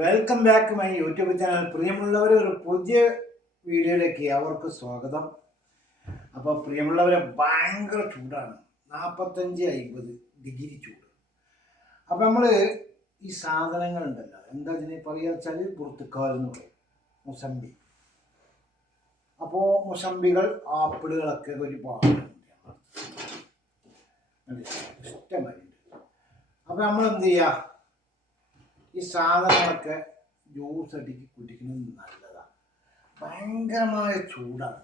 Welcome back my YouTube channel. പ്രിയമുള്ളവരെ, ഒരു പുതിയ വീഡിയോയിലേക്ക് അവർക്ക് സ്വാഗതം. അപ്പോൾ പ്രിയമുള്ളവരെ, ഭയങ്കര ചൂടാണ്, 45-50 ചൂട്. അപ്പോൾ നമ്മൾ ഈ സാധനങ്ങളുണ്ടല്ലോ, എന്താ ഇതിനെ പറയുക വെച്ചാൽ പുറത്തുക്കാൽ എന്ന് പറയും, മുസമ്പി. അപ്പോൾ മുസമ്പികൾ, ആപ്പിളുകളൊക്കെ ഒരുപാട് ഇഷ്ടമായിട്ടുണ്ട്. അപ്പോൾ നമ്മൾ എന്ത് ചെയ്യുക, ഈ സാധനങ്ങളൊക്കെ ജ്യൂസ് അടിക്കി കുടിക്കുന്നത് നല്ലതാണ്. ഭയങ്കരമായ ചൂടാണ്.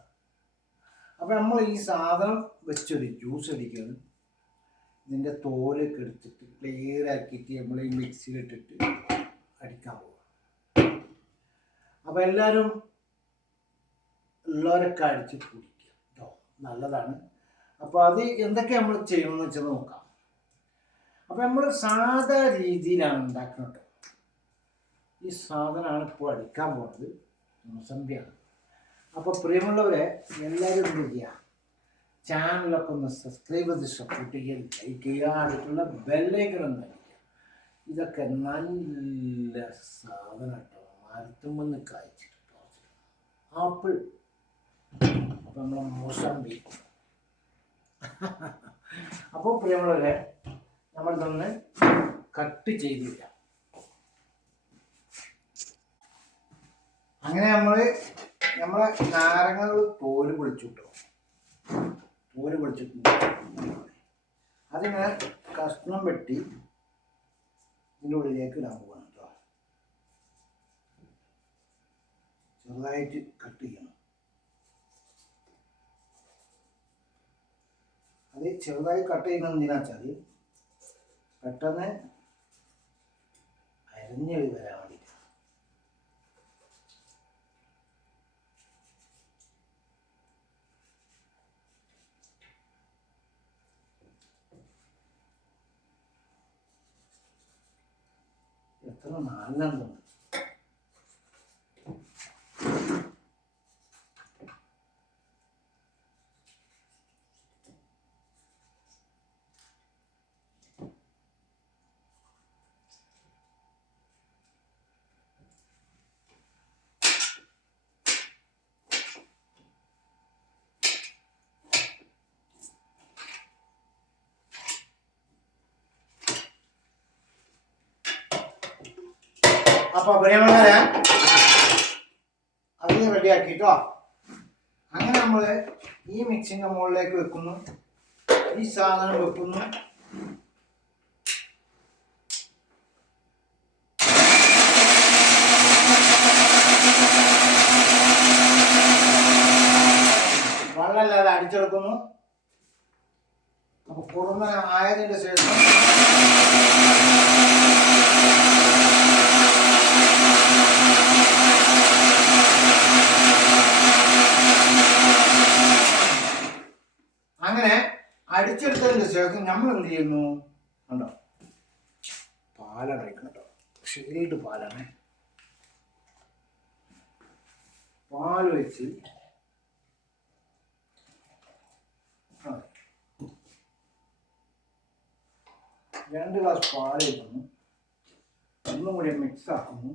അപ്പം നമ്മൾ ഈ സാധനം വെച്ചൊരു ജ്യൂസ് അടിക്കുന്നത്, ഇതിൻ്റെ തോലൊക്കെ എടുത്തിട്ട് ക്ലിയർ ആക്കിയിട്ട് നമ്മൾ ഈ മിക്സിയിലിട്ടിട്ട് അടിക്കാൻ പോകുക. അപ്പോൾ എല്ലാവരും ഉള്ളവരൊക്കെ അടിച്ച് കുടിക്കുക കേട്ടോ, നല്ലതാണ്. അപ്പോൾ അത് എന്തൊക്കെ നമ്മൾ ചെയ്യണമെന്ന് വെച്ചാൽ നോക്കാം. അപ്പോൾ നമ്മൾ സാധാ രീതിയിലാണ് ഉണ്ടാക്കുന്നത്. ഈ സാധനമാണ് ഇപ്പോൾ അടിക്കാൻ പോകുന്നത്, മുസമ്പിയാണ്. അപ്പോൾ പ്രിയമുള്ളവരെ, എല്ലാവരും എന്ത് ചെയ്യുക, ചാനലൊക്കെ ഒന്ന് സബ്സ്ക്രൈബ് ചെയ്ത് സപ്പോർട്ട് ചെയ്യുക, ലൈക്ക് ചെയ്യുക, അടുത്തുള്ള ബെല്ലൈക്കൺ ഒന്ന് അടിക്കുക. ഇതൊക്കെ നല്ല സാധനം കേട്ടോ, മരത്തുമെന്ന് കായ്ച്ചിട്ട് ആപ്പിൾ. അപ്പം നമ്മൾ മുസമ്പി. അപ്പോൾ പ്രിയമുള്ളവരെ, നമ്മളിതൊന്ന് കട്ട് ചെയ്തില്ല. അങ്ങനെ നമ്മളെ നാരങ്ങകൾ തോല് പൊളിച്ചിട്ടോ, തോല് പൊളിച്ചിട്ടുണ്ട്. അതിങ്ങനെ കഷ്ണം വെട്ടി ഇതിൻ്റെ ഉള്ളിലേക്ക് ഇടാൻ പോകണം കേട്ടോ. ചെറുതായിട്ട് കട്ട് ചെയ്യണം. അത് ചെറുതായി കട്ട് ചെയ്യുന്നത് എന്തിനാ വെച്ചാൽ പെട്ടെന്ന് അരിഞ്ഞ് വരാൻ വേണ്ടിയിട്ട്. എത്ര നാലെണ്ണം. അപ്പോൾ പ്രിയമുള്ളവരെ, അതിന് റെഡിയാക്കിട്ടോ. അങ്ങനെ നമ്മൾ ഈ മിക്സിൻ്റെ മുകളിലേക്ക് വെക്കുന്നു, ഈ സാധനം വെക്കുന്നു. വെള്ളമില്ലാതെ അടിച്ചെടുക്കുന്നു. അപ്പോൾ കുറുമ ആയതിൻ്റെ ശേഷം അങ്ങനെ അടിച്ചെടുത്തതിന് ശേഷം നമ്മൾ എന്ത് ചെയ്യുന്നു കണ്ടോ, പാലാണ് കഴിക്കണം കേട്ടോ, ഷീൽഡ് പാലാണ്. പാല് വെച്ച് 2 ഗ്ലാസ് പാല് വെക്കുന്നു, ഒന്നും കൂടി മിക്സ് ആക്കുന്നു.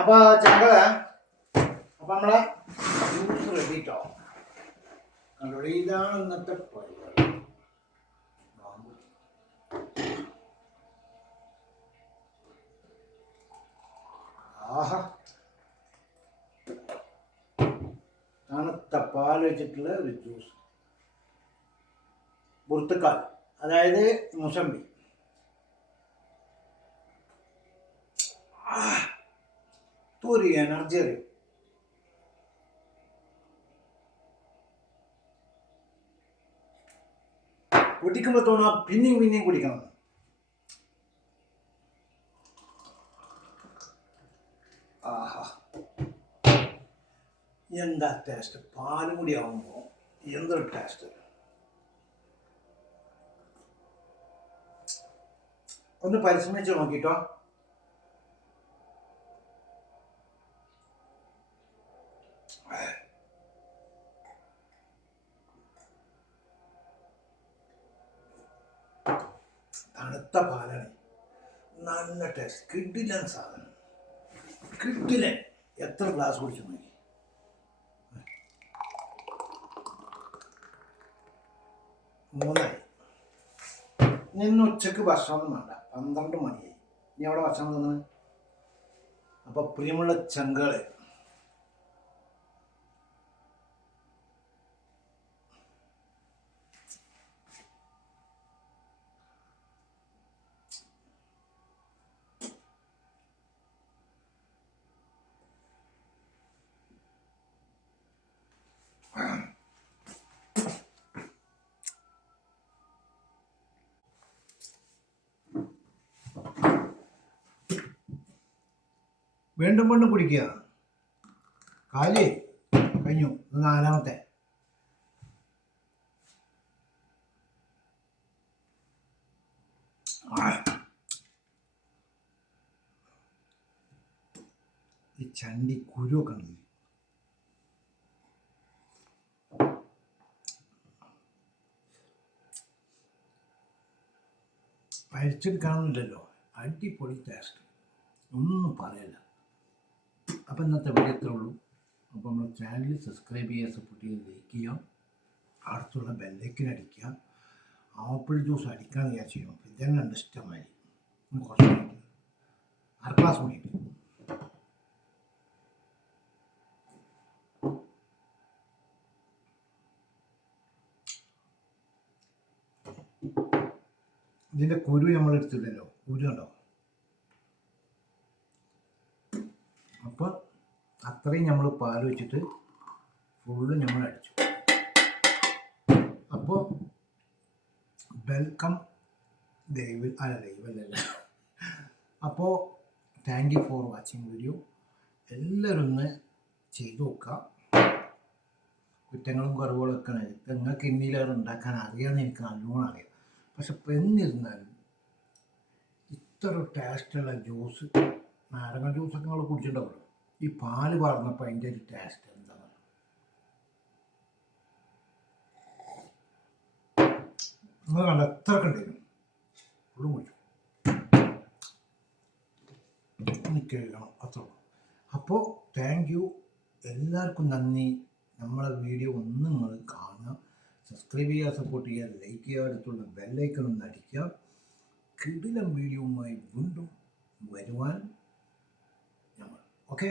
അപ്പോൾ ചങ്കള്, അപ്പം നമ്മളെ ജ്യൂസ് റെഡിട്ടോ. കണ്ടോളി, ഇതാണ് ഇന്നത്തെ പരിപാടി. ആഹാ, തണുത്ത പാൽ വെച്ചിട്ടുള്ള ഒരു ജ്യൂസ്, പുറത്തുക്കാൽ, അതായത് മുസമ്പി. ഒരു എനർജി അറിയും. കുടിക്കുമ്പോൾ തോന്നുക പിന്നെയും പിന്നെയും കുടിക്കണം. ആഹാ, എന്താ ടേസ്റ്റ്! പാലും കൂടി ആവുമ്പോൾ എന്തൊരു ടേസ്റ്റ്! ഒന്ന് പരിശ്രമിച്ച് നോക്കിട്ടോ. തണുത്ത പാലാണ്, നല്ല ടേസ്റ്റ്, കിടിലൻ സാധനം, കിടിലൻ. എത്ര ഗ്ലാസ് കുടിച്ചു നോക്കി. മൂന്നായി. ഇന്ന് ഉച്ചക്ക് ഭക്ഷണം വേണ്ട, 12 മണിയായി. ഇനി അവിടെ ഭക്ഷണം തന്നത്. അപ്പൊ പ്രിയമുള്ള ചങ്കള്, വീണ്ടും വീണ്ടും കുടിക്കുക. കാലി കഴിഞ്ഞു, 4ാമത്തെ. ഈ ചണ്ടി കുരുവൊക്കെ ഉണ്ട്. കഴിച്ചെടുക്കാനൊന്നുമില്ലല്ലോ, അടിപൊളി ടേസ്റ്റ്, ഒന്നും പറയല്ല. അപ്പം ഇന്നത്തെ വീഡിയോ ഇത്രേ ഉള്ളൂ. അപ്പോൾ നമ്മൾ ചാനൽ സബ്സ്ക്രൈബ് ചെയ്യുക, സപ്പോർട്ട് ചെയ്യുക, ലൈക്ക് ചെയ്യുക, അടുത്തുള്ള ബെല്ലൈക്കൻ അടിക്കുക. ആപ്പിൾ ജ്യൂസ് അടിക്കാമെന്ന് വിചാരിച്ചു. ഇതന്നെ ഉണ്ട് ഇഷ്ടമായി. കുറച്ച് കൂടി, 1/2 ഗ്ലാസ് കൂടി. ഇതിൻ്റെ കുരു നമ്മൾ എടുത്തില്ലല്ലോ, കുരു ഉണ്ടോ? അപ്പോൾ അത്രയും നമ്മൾ പാൽ വെച്ചിട്ട് ഫുള്ള് നമ്മൾ അടിച്ചു. അപ്പോൾ വെൽക്കം ദൈവല്ല. അപ്പോൾ thank you for watching video. എല്ലാവരും ഒന്ന് ചെയ്തു നോക്കുക. കുറ്റങ്ങളും കുറവുകളൊക്കെ നിങ്ങൾക്ക് ഇന്നിലേറെ ഉണ്ടാക്കാൻ അറിയാമെന്ന് എനിക്ക് നല്ലോണം അറിയാം. പക്ഷെ എന്നിരുന്നാലും ഇത്ര ടേസ്റ്റുള്ള ജ്യൂസ്, നാരങ്ങ ജ്യൂസൊക്കെ നിങ്ങൾ കുടിച്ചിട്ടുണ്ടാവുമല്ലോ, ഈ പാല് പറഞ്ഞപ്പോൾ അതിൻ്റെ ഒരു ടേസ്റ്റ് എന്താണ്! നിങ്ങൾ കണ്ട എത്രയൊക്കെ ഉണ്ടായിരുന്നു, ഫുള്ളും കുടിച്ചു. കഴുകണം, അത്രേ ഉള്ളൂ. അപ്പോൾ താങ്ക് യു, എല്ലാവർക്കും നന്ദി. നമ്മളെ വീഡിയോ ഒന്ന് നിങ്ങൾ കാണുക, സബ്സ്ക്രൈബ് ചെയ്യുക, സപ്പോർട്ട് ചെയ്യുക, ലൈക്ക് ചെയ്യുക, അടുത്തുള്ള ബെല്ലൈക്കൺ ഒന്ന് അടിക്കുക. കിടിലൻ വീഡിയോയുമായി വീണ്ടും വരുവാൻ നമ്മൾ ഓക്കെ.